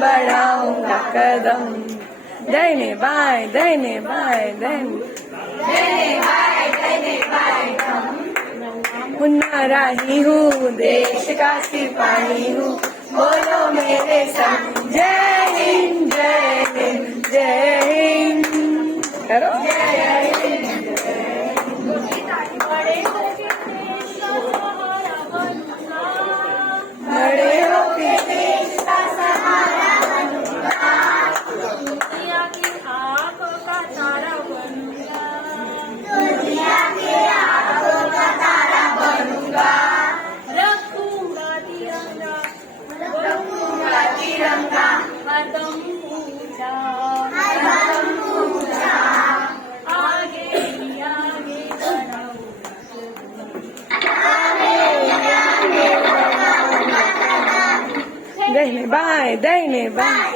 बढ़ाऊंगा कदम। दहीने बाएं दहीने बाएं दहीने बाएं मुन्ना राही हूँ, देश का सिपाही हूँ, बोलो मेरे संग जय हिंद जय हिंद जय हिंद। करो जय हिंद। बड़े होके देश का सहारा बनूंगा, दुनिया की आंखों का तारा बनूंगा, दुनिया की आंखों का तारा बनूंगा। रखूंगा तिरंगा हरदम ऊंचा, आगे ही आगे बढ़ाऊंगा। दहीने बाएं